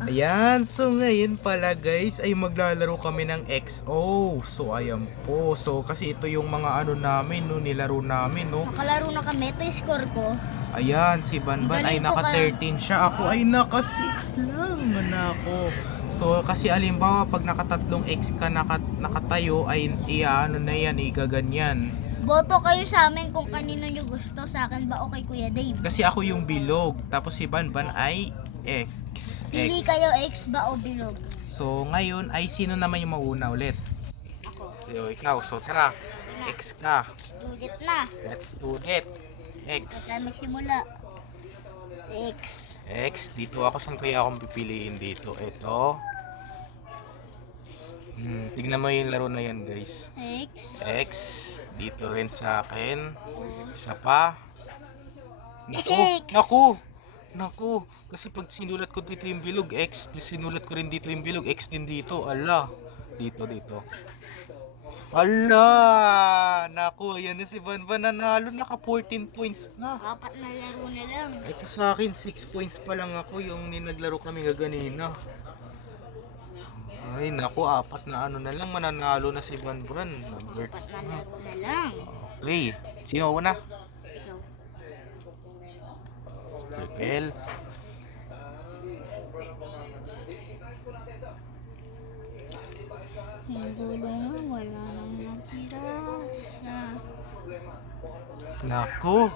Ayan, so ngayon pala guys ay maglalaro kami ng XO. So ayan po. So kasi ito yung mga ano namin no, nilaro namin no. Nakalaro na kami. Ito yung score ko. Ayan, si Banban ay naka kayo. 13 siya. Ako ay naka 6 lang. Manako. So kasi alimbawa pag nakatatlong X ka naka, nakatayo ay iaano na yan, igaganyan. Boto kayo sa amin kung kanino nyo gusto. Sa akin ba o kay Kuya Dave? Kasi ako yung bilog, tapos si Banban ay X. Pili X. kayo X ba o bilog? So ngayon ay sino naman yung mauna ulit? Ako. Yo, ikaw, so tara. X ka. Student na. Let's do it. X. tayo magsimula. X. X. Dito ako. Saan kaya akong pipiliin dito? Ito. Hmm, tignan mo yung laro na yan, guys. X. X. Dito rin sa akin. Isa pa. Naku. X. Naku. Naku. Kasi pag sinulat ko dito yung bilog, X. Sinulat ko rin dito yung bilog, X din dito. Ala. Dito, dito. Ala! Naku, yan na si Van Van nanalo. Naka 14 points na. Apat na laro na lang. Ito sa akin, 6 points pa lang ako yung ninaglaro kami kaganina. Ay, naku, apat na ano na lang, mananalo na si Van Van. Number Apat na laro na lang. Okay, sino una? Gulo nga, wala nang natira sa... Naku,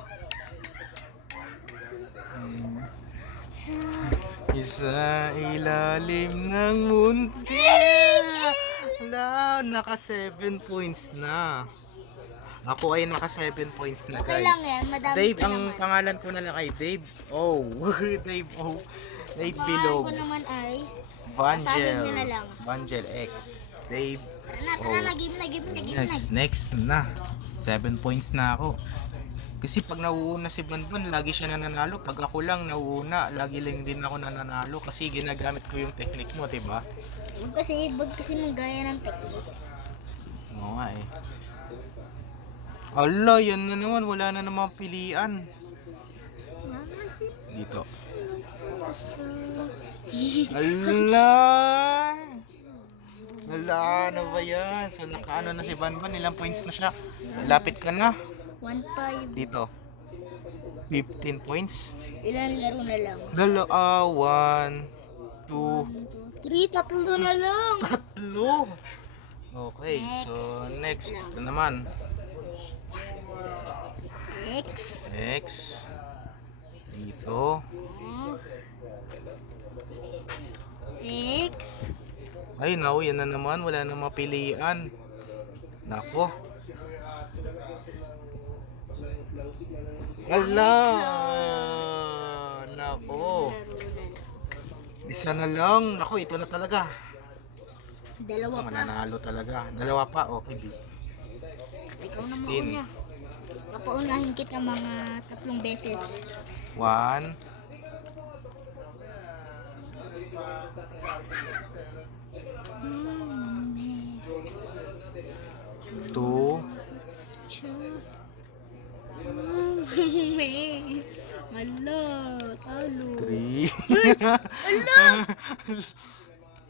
Sa... isa ilalim ng mundi. Wala, naka 7 points na. Ako ay naka 7 points na Okay guys. lang yan, madami Dave, ang naman. pangalan ko na lang ay Dave. Oh, Dave O. Dave Pangalan Bilog. ko naman ay... Vangel. Basahin nyo na lang. Vangel X. Dave. Tara na, tara Oh. na, game na, game na, game na. Next, next na. 7 points na ako. Kasi pag nauuna si Banban, lagi siya nananalo. Pag ako lang nauuna, lagi lang din ako nananalo. Kasi ginagamit ko yung technique mo, di ba? Kasi, huwag kasi mong gaya ng technique. Oo nga eh. Ala, yan na naman. Wala na namang pilian. Dito. Ala! Ala, ano ba yan? So, nakaano na si Banban. Ilang points na siya? Lapit ka na. 1-5. Dito. 15 points. Ilan laro na lang? Dala, ah, 1, 2, 3, tatlo na lang. tatlo. Okay, so next. Ito naman. X. X. Dito. X. Ay, naku, yan na naman. Wala na mapilian. Nako. Ala! Nako. Isa na lang. Nako, ito na talaga. Dalawa pa. Mananalo talaga. Dalawa pa. Okay, B. Ikaw na 16. mauna. Papaunahin kita mga tatlong beses. One. Two. Hala, talo. Three.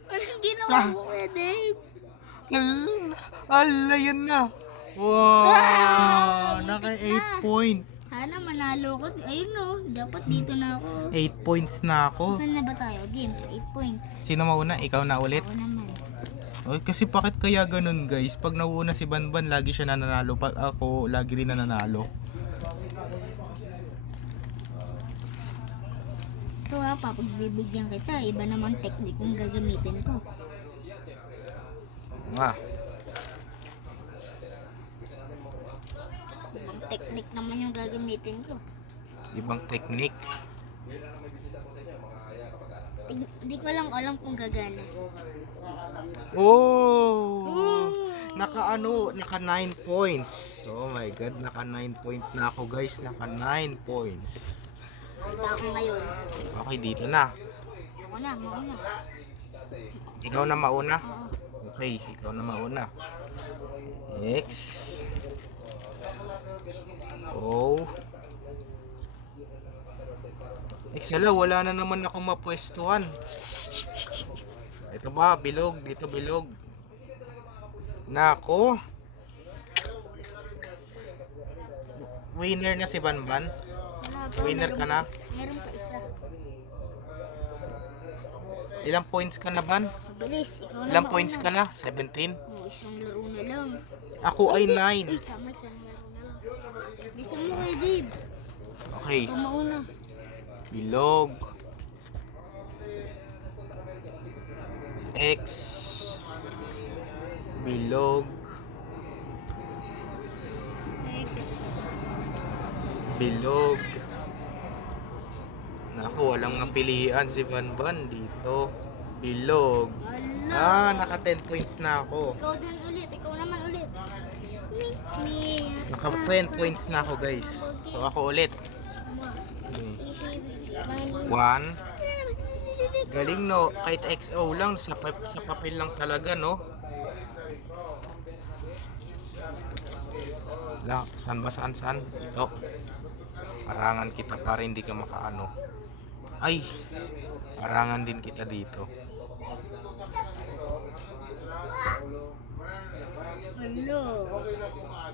Anong ginawa mo kaya, Dave? Ala, ala, yan na. Wow! Naka 8 point. Sana manalo ko. Ayun no, dapat dito na ako. 8 points na ako. Saan na ba tayo? Game, 8 points. Sino mauna? Ikaw na ulit? Ako naman. Oy, kasi bakit kaya ganun guys? Pag nauuna si Banban, lagi siya nananalo. Pag ako, lagi rin nananalo. Ito ha, papagbibigyan kita. Iba namang technique ang gagamitin ko. Nga. Technique naman yung gagamitin ko. Ibang technique. Hindi ko lang alam kung gagana. Oh! Naka ano, naka 9 points. Oh my god, naka 9 point na ako guys. Naka 9 points. Kita ako ngayon. Okay, dito na. Ako na, mauna. Ikaw na mauna. Okay, ikaw na mauna. X. O. X, ala, wala na naman akong mapwestuhan. Ito ba, bilog. Dito bilog. Nako. Winner na si Banban. Winner ka na? Meron pa isa. Ilang points ka na, Ban? Mabilis, ikaw na Ilang points ka na? 17? Oh, isang laro na lang. Ako ay Ay, 9. tama, isang laro na lang. Bisan mo kay Dave. Okay. Ikaw mauna. Bilog. X. Bilog. X. Bilog. Naku, walang napilian si Banban dito. Bilog. Ah, Wala. naka 10 points na ako. Ikaw din ulit. Ikaw naman ulit. Naka 10 points na ako guys. So ako ulit. One. Galing no, kahit XO lang, sa, sa papel lang talaga no. La, saan ba saan saan? Ito. Parangan kita para hindi ka makaano. Ay, parangan din kita dito. Hello.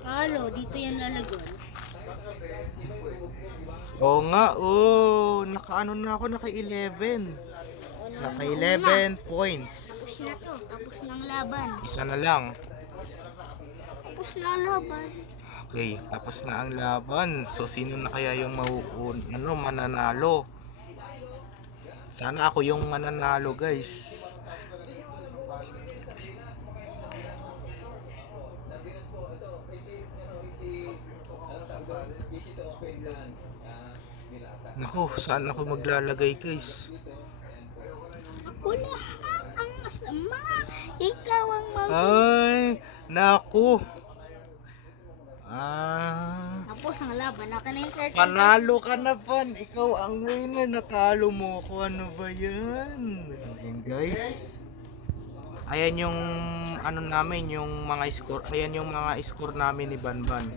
Halo, dito yan lalagon. Oo nga, oh, nakaano na ako, naka 11. Naka 11 points. Tapos na to. Tapos na ang laban. Isa na lang. Tapos na ang laban. Okay, tapos na ang laban. So sino na kaya yung mauun, ano, mananalo? Sana ako yung mananalo, guys. Naku, saan ako maglalagay, guys? Ako lahat ang masama. Ikaw ang mag... Ay, naku. Ah. Tapos ang laban. Na yung curtain. Panalo ka na pan. Ikaw ang winner. Natalo mo ko. Ano ba yan? Ayan guys. Ayan yung ano namin, yung mga score. Ayan yung mga score namin ni Banban.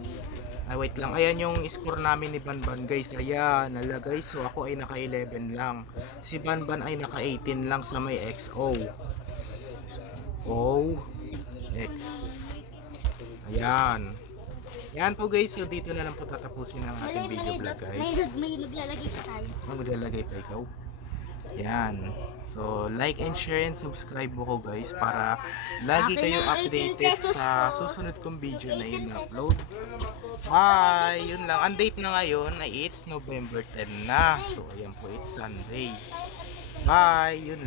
Ay wait lang. Ayan yung score namin ni Banban guys. Ayan, nala guys. So ako ay naka 11 lang. Si Banban ay naka 18 lang sa may XO. O X. Ayan. Yan po guys, so dito na lang po tatapusin ang ating video vlog May, guys. may naglalagay pa tayo. Ano maglalagay pa ikaw? Yan. So, like and share and subscribe ko guys para lagi 18 updated sa susunod kong video na 18 in-upload. Bye! Yun lang. Ang date na ngayon ay it's November 10 na. So, ayan po, it's Sunday. Bye! Yun